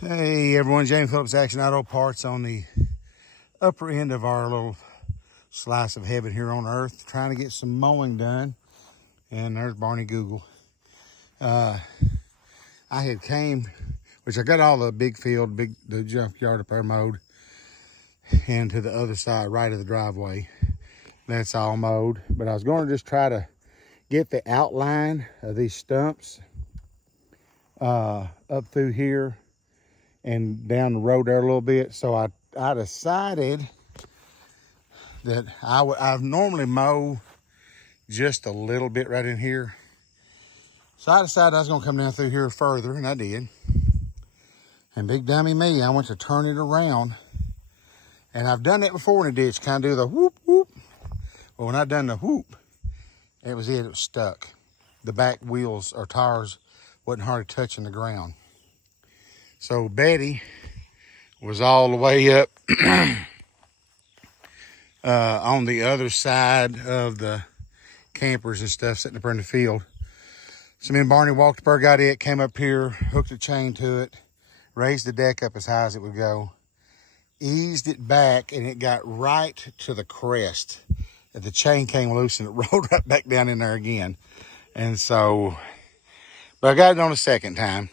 Hey everyone, Jamie Phillips, Action Auto Parts on the upper end of our little slice of heaven here on earth, trying to get some mowing done. And there's Barney Google. I had came, which I got all the big field, the junkyard up there mowed, and to the other side, right of the driveway. That's all mowed. But I was going to just try to get the outline of these stumps up through here and down the road there a little bit. So I decided that I normally mow just a little bit right in here. So I decided I was gonna come down through here further, and I did. And big dummy me, I went to turn it around. And I've done that before in a ditch, kind of do the whoop, whoop. But when I done the whoop, it was stuck. The back wheels or tires wasn't hardly touching the ground. So Betty was all the way up on the other side of the campers and stuff sitting up in the field. So me and Barney walked up there, got it, came up here, hooked a chain to it, raised the deck up as high as it would go, eased it back, and it got right to the crest. And the chain came loose and it rolled right back down in there again. And so, but I got it on the second time.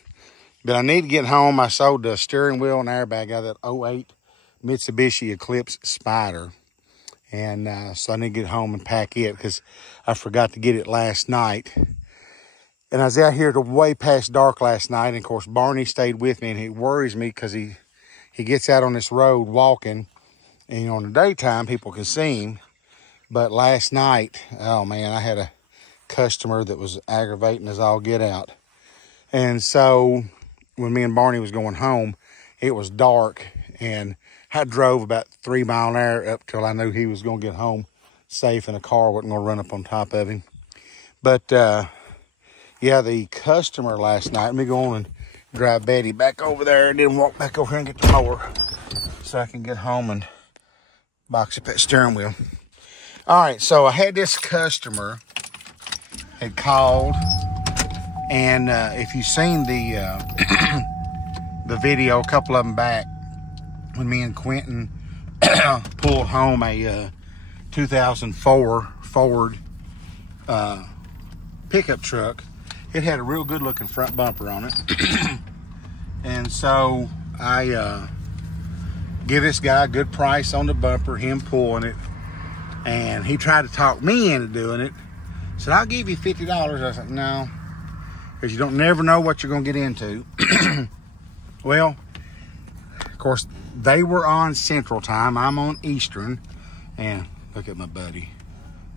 But I need to get home. I sold the steering wheel and airbag out of that 08 Mitsubishi Eclipse Spider. And so I need to get home and pack it because I forgot to get it last night. And I was out here to way past dark last night. And of course, Barney stayed with me, and he worries me because he gets out on this road walking. And you know, in the daytime, people can see him. But last night, oh man, I had a customer that was aggravating as all get out. And so when me and Barney was going home, it was dark, and I drove about 3 miles an hour up till I knew he was going to get home safe and the car wasn't going to run up on top of him. But yeah, the customer last night, let me go on and drive Betty back over there and then walk back over here and get the mower so I can get home and box up that steering wheel. All right, so I had this customer had called, and if you've seen the the video, a couple of them back, when me and Quentin pulled home a 2004 Ford pickup truck, it had a real good looking front bumper on it. And so I give this guy a good price on the bumper, him pulling it, and he tried to talk me into doing it. Said, I'll give you $50. I said, no, because you don't never know what you're going to get into. Well, of course, they were on Central Time. I'm on Eastern. And look at my buddy.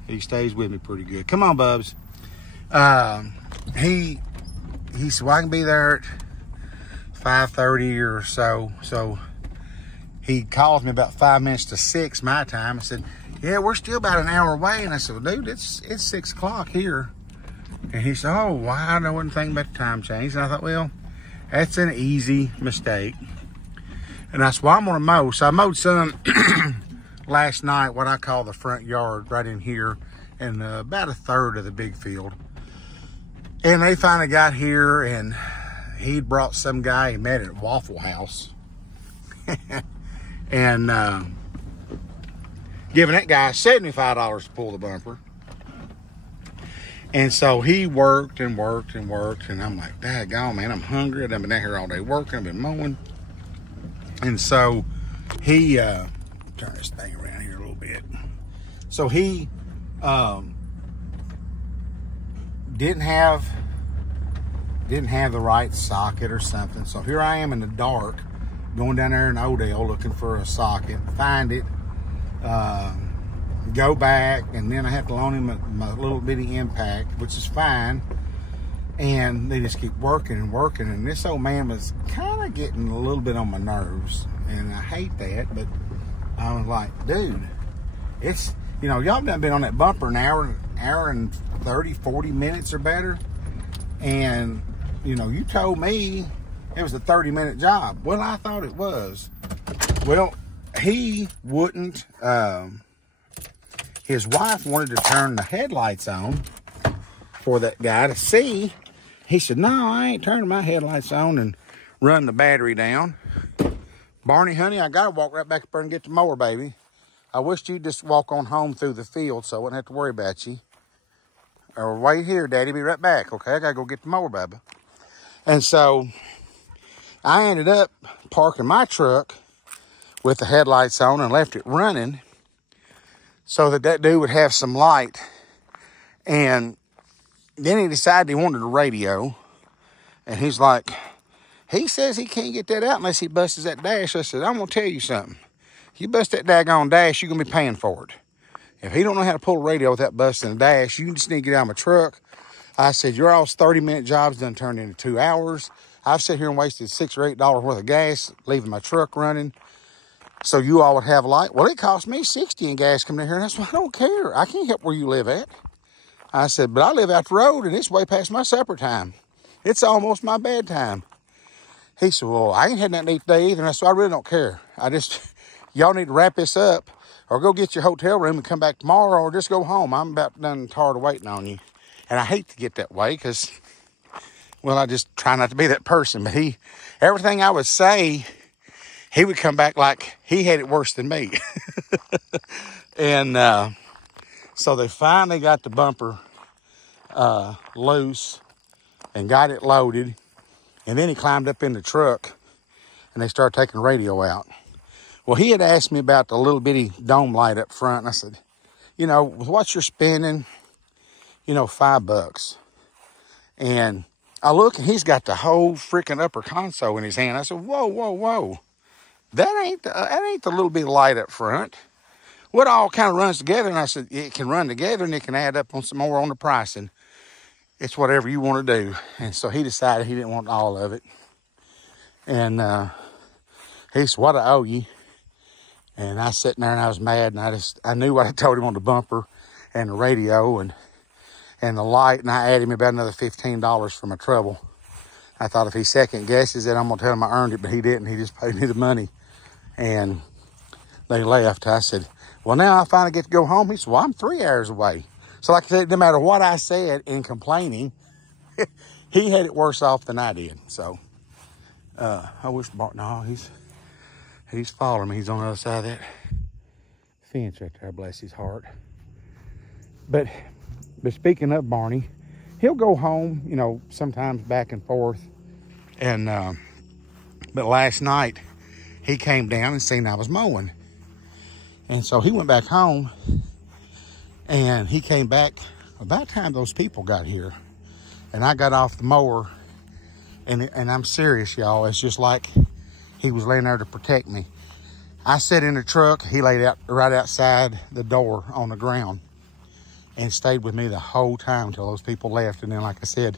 He stays with me pretty good. Come on, Bubs. He said, well, I can be there at 5:30 or so. So he calls me about 5 minutes to 6 my time. I said, yeah, we're still about an hour away. And I said, well, dude, it's 6 o'clock here. And he said, oh, well, I wasn't thinking about the time change. And I thought, well, that's an easy mistake. And I said, well, I'm going to mow. So I mowed some last night, what I call the front yard right in here, and about a third of the big field. And they finally got here, and he'd brought some guy he met at Waffle House. And giving that guy $75 to pull the bumper. And so he worked and worked and worked, and I'm like, daggone, man, I'm hungry. I've been out here all day working, I've been mowing. And so he, turn this thing around here a little bit. So he didn't have the right socket or something. So here I am in the dark, going down there in Odell looking for a socket, find it, go back, and then I have to loan him my little bitty impact, which is fine. And they just keep working and working, and this old man was kind of getting a little bit on my nerves, and I hate that. But I was like, dude, it's, you know, y'all done been on that bumper an hour and 30, 40 minutes or better, and you know, you told me it was a 30-minute job. Well, I thought it was. Well, he wouldn't, his wife wanted to turn the headlights on for that guy to see. He said, no, I ain't turning my headlights on. And run the battery down. Barney, honey, I gotta walk right back up there and get the mower, baby. I wish you'd just walk on home through the field so I wouldn't have to worry about you. Or wait here, Daddy, be right back, okay? I gotta go get the mower, baby. And so I ended up parking my truck with the headlights on and left it running so that dude would have some light. And then he decided he wanted a radio. And he's like, he says he can't get that out unless he busts that dash. I said, I'm going to tell you something. If you bust that daggone dash, you're going to be paying for it. If he don't know how to pull a radio without busting a dash, you just need to get out of my truck. I said, your all's 30-minute job's done turned into 2 hours. I've sat here and wasted $6 or $8 worth of gas, leaving my truck running, so you all would have light. Well, it cost me $60 in gas coming in here, and that's why I don't care. I can't help where you live at. I said, but I live out the road, and it's way past my supper time. It's almost my bedtime. He said, well, I ain't had nothing to eat today either. And I said, I really don't care. Y'all need to wrap this up or go get your hotel room and come back tomorrow or just go home. I'm about done tired of waiting on you. And I hate to get that way because, well, I just try not to be that person. But everything I would say, he would come back like he had it worse than me. And so they finally got the bumper loose and got it loaded. And then he climbed up in the truck and they started taking the radio out. Well, he had asked me about the little bitty dome light up front. And I said, you know, with what you're spending, you know, $5. And I look and he's got the whole freaking upper console in his hand. I said, whoa, whoa, whoa. That ain't the little bitty light up front. What all kind of runs together? And I said, it can run together and it can add up on some more on the pricing. It's whatever you want to do. And so he decided he didn't want all of it. And he said, what I owe you? And I was sitting there and I was mad. And I knew what I told him on the bumper and the radio and the light. And I added him about another $15 for my trouble. I thought if he second guesses it, I'm going to tell him I earned it. But he didn't. He just paid me the money. And they left. I said, well, now I finally get to go home. He said, well, I'm 3 hours away. So like I said, no matter what I said in complaining, he had it worse off than I did. So I wish Barney, no, he's following me. He's on the other side of that fence right there, bless his heart. But speaking of Barney, he'll go home, you know, sometimes back and forth. And but last night he came down and seen I was mowing. And so he went back home. And he came back about the time those people got here. And I got off the mower. And I'm serious, y'all. It's just like he was laying there to protect me. I sat in the truck. He laid out right outside the door on the ground. And stayed with me the whole time until those people left. And then, like I said,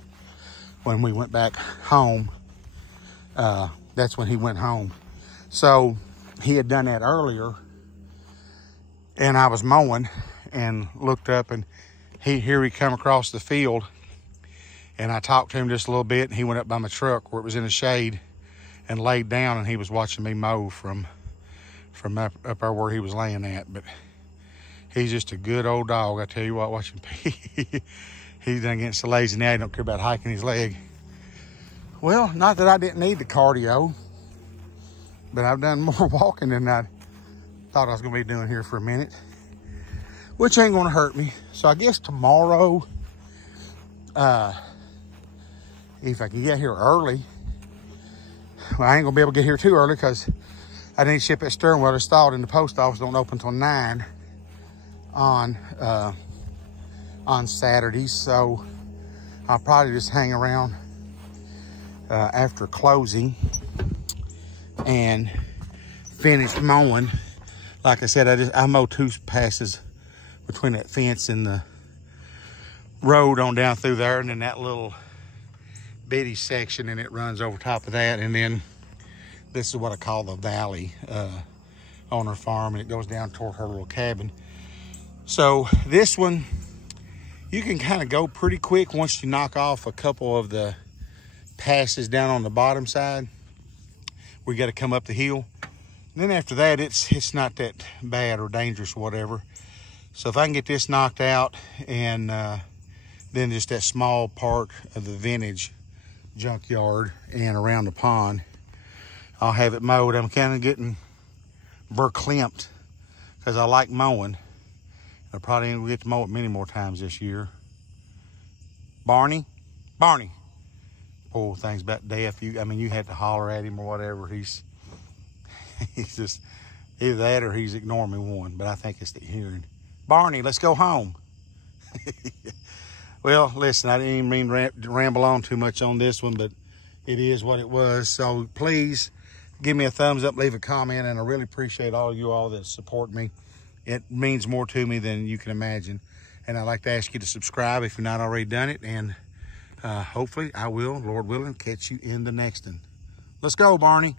when we went back home, that's when he went home. So he had done that earlier. And I was mowing. And looked up and here he come across the field and I talked to him just a little bit and he went up by my truck where it was in the shade and laid down and he was watching me mow from up there where he was laying at. But he's just a good old dog. I tell you what, watch him. He's done getting so lazy now he don't care about hiking his leg. Well, not that I didn't need the cardio, but I've done more walking than I thought I was gonna be doing here for a minute. Which ain't gonna hurt me. So I guess tomorrow, if I can get here early, well, I ain't gonna be able to get here too early because I need to ship that steering wheel installed in the post office. Don't open until 9 on Saturdays. So I'll probably just hang around after closing and finish mowing. Like I said, I mow 2 passes between that fence and the road on down through there, and then that little bitty section, and it runs over top of that. And then this is what I call the valley on her farm, and it goes down toward her little cabin. So this one, you can kind of go pretty quick once you knock off a couple of the passes down on the bottom side. We got to come up the hill. And then after that, it's not that bad or dangerous or whatever. So if I can get this knocked out and then just that small part of the vintage junkyard and around the pond, I'll have it mowed. I'm kind of getting verklempt because I like mowing. I probably ain't gonna get to mow it many more times this year. Barney, poor thing's about deaf. I mean, you had to holler at him or whatever. He's just either that or he's ignoring me one, but I think it's the hearing. Barney, let's go home. Well, listen, I didn't even mean to ramble on too much on this one, but it is what it was. So please give me a thumbs up, leave a comment, and I really appreciate all you all that support me. It means more to me than you can imagine. And I'd like to ask you to subscribe if you're not already done it. And hopefully I will, Lord willing, catch you in the next one. Let's go, Barney.